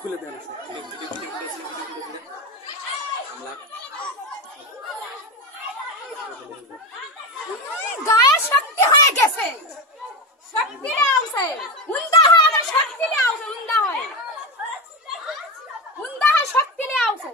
খুলে দেন গায়ে শক্তি হয়ে গেছে, শক্তি আউছে উন্দা হয়, আমার শক্তি আউছে, উন্দা হয় শক্তি আউছে।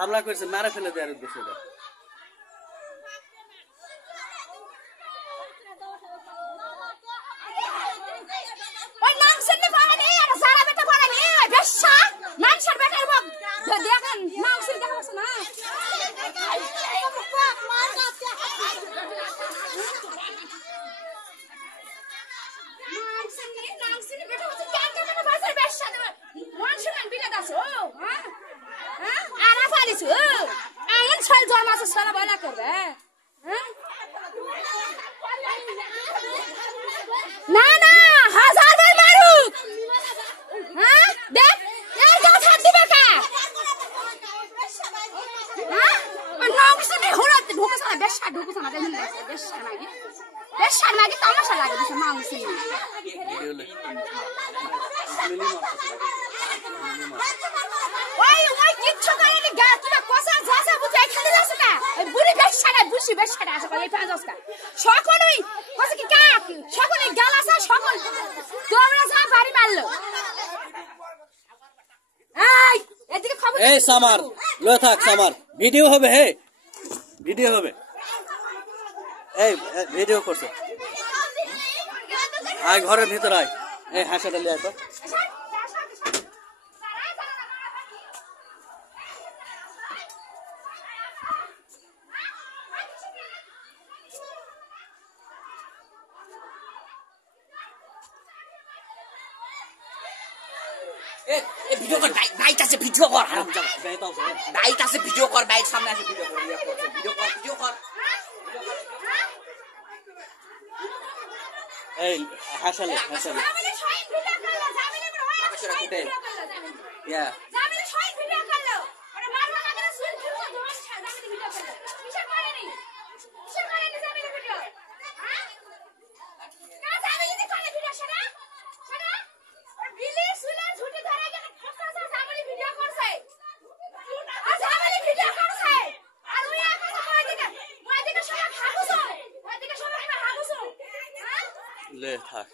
হামলা করছে, মারা ফেলে দেওয়ার উদ্দেশ্যে। এই সামার লো থাক, সামার ভিডিও হবে, হে ভিডিও হবে, এই ভিডিও করছে। আয় ঘরের ভিতর আয়, এই হাসাটা লিয়ে আয় তো। ভিডিও কর, বাইক আছে, ভিডিও কর, বাইক আছে, ভিডিও কর, বাইক সামনে আছে, ভিডিও কর, ভিডিও কর। এই হাসালে লে থাক।